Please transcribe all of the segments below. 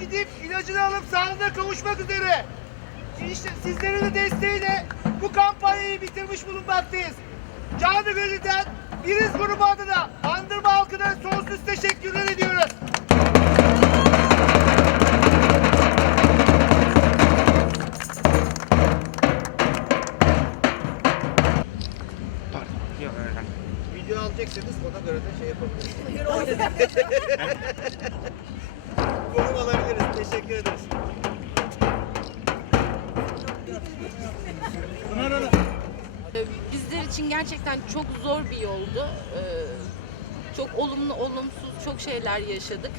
gidip ilacını alıp sağlığına kavuşmak üzere. İşte sizlerin de desteğiyle bu kampanyayı bitirmiş bulunmaktayız. Canı Gönül'den Biriz grubu adına Andırma halkına sonsuz teşekkürler ediyoruz. Video alacaksanız ona göre de şey yapabiliriz. Teşekkür ederiz. Bizler için gerçekten çok zor bir yoldu. Ee, Çok olumlu, olumsuz çok şeyler yaşadık.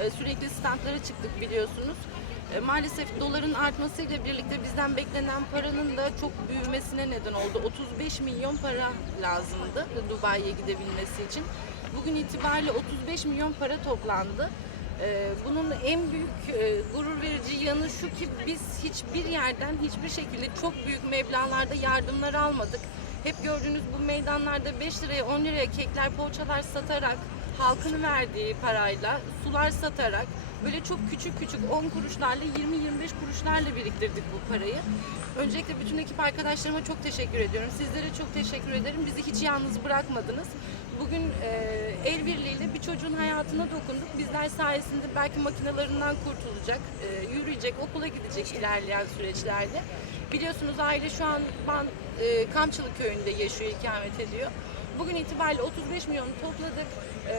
Ee, Sürekli standlara çıktık biliyorsunuz. Ee, Maalesef doların artmasıyla birlikte bizden beklenen paranın da çok büyümesine neden oldu. 35 milyon para lazımdı Dubai'ye gidebilmesi için. Bugün itibariyle 35 milyon para toplandı. Ee, Bunun en büyük e, gurur verici yanı şu ki biz hiçbir yerden hiçbir şekilde çok büyük meblağlarda yardımlar almadık. Hep gördüğünüz bu meydanlarda 5 liraya 10 liraya kekler poğaçalar satarak halkın verdiği parayla sular satarak böyle çok küçük küçük 10 kuruşlarla 20-25 kuruşlarla biriktirdik bu parayı. Öncelikle bütün ekip arkadaşlarıma çok teşekkür ediyorum. Sizlere çok teşekkür ederim. Bizi hiç yalnız bırakmadınız. Bugün e, el birliğiyle bir çocuğun hayatına dokunduk. Bizler sayesinde belki makinalarından kurtulacak, e, yürüyecek, okula gidecek ilerleyen süreçlerde. Biliyorsunuz aile şu an Ban, e, Kamçılı köyünde yaşıyor, ikamet ediyor. Bugün itibariyle 35 milyon topladık. E,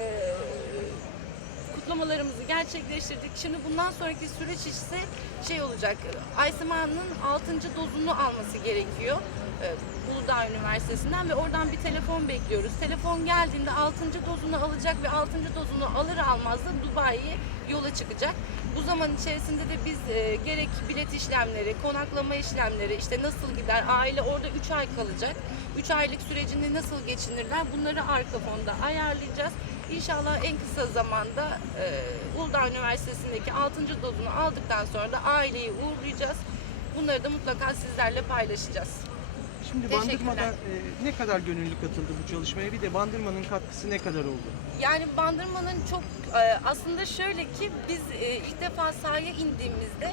kutlamalarımızı gerçekleştirdik. Şimdi bundan sonraki süreç ise şey olacak. Aysima'nın 6. dozunu alması gerekiyor. e, Uludağ Üniversitesi'nden ve oradan bir telefon bekliyoruz. Telefon geldiğinde 6. dozunu alacak ve 6. dozunu alır almaz da Dubai'ye yola çıkacak. Bu zaman içerisinde de biz e, gerek bilet işlemleri, konaklama işlemleri, işte nasıl gider, aile orada 3 ay kalacak. 3 aylık sürecinde nasıl geçinirler bunları arka fonda ayarlayacağız. İnşallah en kısa zamanda e, Uludağ Üniversitesi'ndeki 6. dozunu aldıktan sonra da aileyi uğurlayacağız. Bunları da mutlaka sizlerle paylaşacağız. Şimdi. Bandırma'da e, ne kadar gönüllü katıldı bu çalışmaya? Bir de Bandırma'nın katkısı ne kadar oldu? Yani Bandırma'nın çok e, aslında şöyle ki biz e, ilk defa sahaya indiğimizde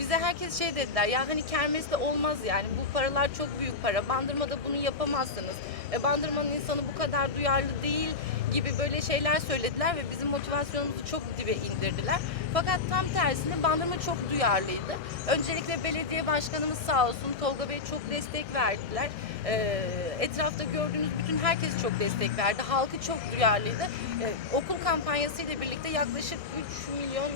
bize herkes şey dediler ya hani kermeste olmaz yani bu paralar çok büyük para Bandırma'da bunu yapamazsınız. E, Bandırma'nın insanı bu kadar duyarlı değil gibi böyle şeyler söylediler ve bizim motivasyonumuzu çok dibe indirdiler. Fakat tam tersine Bandırma çok duyarlıydı. Öncelikle belediye başkanımız sağ olsun Tolga Bey çok destek verdiler. E, etrafta gördüğünüz bütün herkes çok destek verdi. Halkı çok duyarlıydı. E, okul kampanyası ile birlikte yaklaşık 3 milyon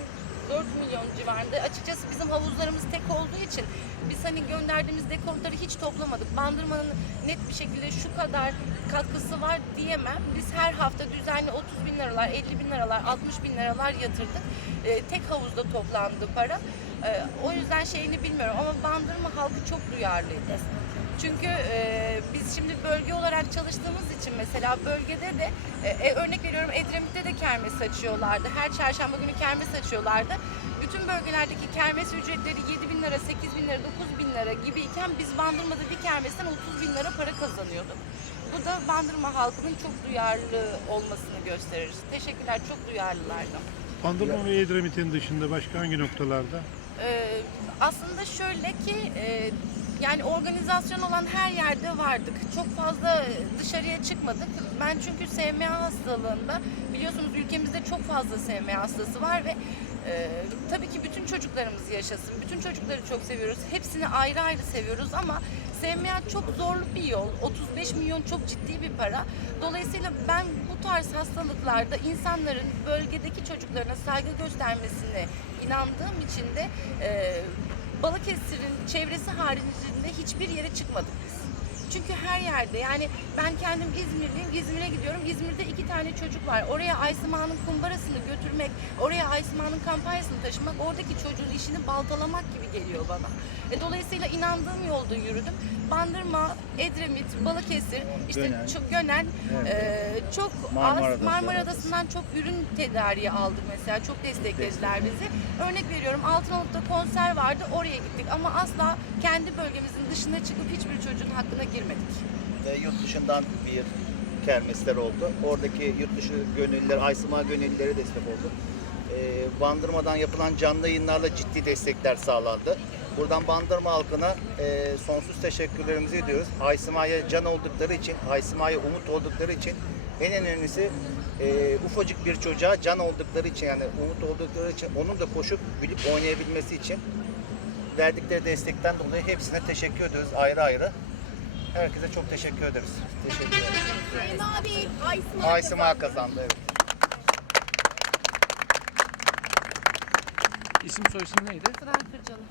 4 milyon civarında. Açıkçası bizim havuzlarımız tek olduğu için biz hani gönderdiğimiz dekontları hiç toplamadık. Bandırmanın net bir şekilde şu kadar katkısı var diyemem. Biz her hafta düzenli 30 bin liralar, 50 bin liralar, 60 bin liralar yatırdık. Ee, tek havuzda toplandı para. Ee, o yüzden şeyini bilmiyorum ama Bandırma halkı çok duyarlıydı. Çünkü e, biz şimdi bölge olarak çalıştığımız için mesela bölgede de e, e, örnek veriyorum Edremit'te de kermes açıyorlardı. Her çarşamba günü kermes açıyorlardı. Bütün bölgelerdeki kermes ücretleri 7 bin lira, 8 bin lira, 9 bin lira gibiyken biz Bandırma'da bir kermesten 30 bin lira para kazanıyorduk. Bu da Bandırma halkının çok duyarlı olmasını gösterir. Teşekkürler, çok duyarlılardı. Bandırma ve Edremit'in dışında başka hangi noktalarda? Ee, aslında şöyle ki e, yani organizasyon olan her yerde vardık. Çok fazla dışarıya çıkmadık. Ben çünkü SMA hastalığında biliyorsunuz ülkemizde çok fazla SMA hastası var ve e, tabii ki bütün çocuklarımız yaşasın. Bütün çocukları çok seviyoruz. Hepsini ayrı ayrı seviyoruz ama SMA çok zorlu bir yol. 35 milyon çok ciddi bir para. Dolayısıyla ben bu tarz hastalıklarda insanların bölgedeki çocuklarına saygı göstermesine inandığım için de e, Balıkesir'in çevresi haricinde hiçbir yere çıkmadık. Çünkü her yerde yani ben kendim İzmirliyim, İzmir'e gidiyorum. İzmir'de iki tane çocuk var. Oraya Aysima'nın kumbarasını götürmek, oraya Aysima'nın kampanyasını taşımak, oradaki çocuğun işini baltalamak gibi geliyor bana. E, dolayısıyla inandığım yolda yürüdüm. Bandırma, Edremit, Balıkesir, işte Gönen. çok Gönen, e, çok Marmara az Adası. Marmara Adası'ndan çok ürün tedariği aldık mesela. Çok desteklediler bizi. Örnek veriyorum Altınoluk'ta konser vardı. Oraya gittik ama asla kendi bölgemizin dışına çıkıp hiçbir çocuğun hakkına girmedik. Ve yurt dışından bir kermesler oldu. Oradaki yurt dışı gönüllüler, Aysima gönüllüleri destek oldu. Ee, Bandırma'dan yapılan canlı yayınlarla ciddi destekler sağlandı. Buradan Bandırma halkına e, sonsuz teşekkürlerimizi ediyoruz. Aysima'ya can oldukları için, Aysima'ya umut oldukları için en önemlisi e, ufacık bir çocuğa can oldukları için yani umut oldukları için onun da koşup gülüp oynayabilmesi için verdikleri destekten dolayı hepsine teşekkür ediyoruz ayrı ayrı. Herkese çok teşekkür ederiz. Teşekkür ederiz. Sema Bey, Aysima Aysima kazandı evet. İsim soyisim neydi? Sıra. Kırcalı.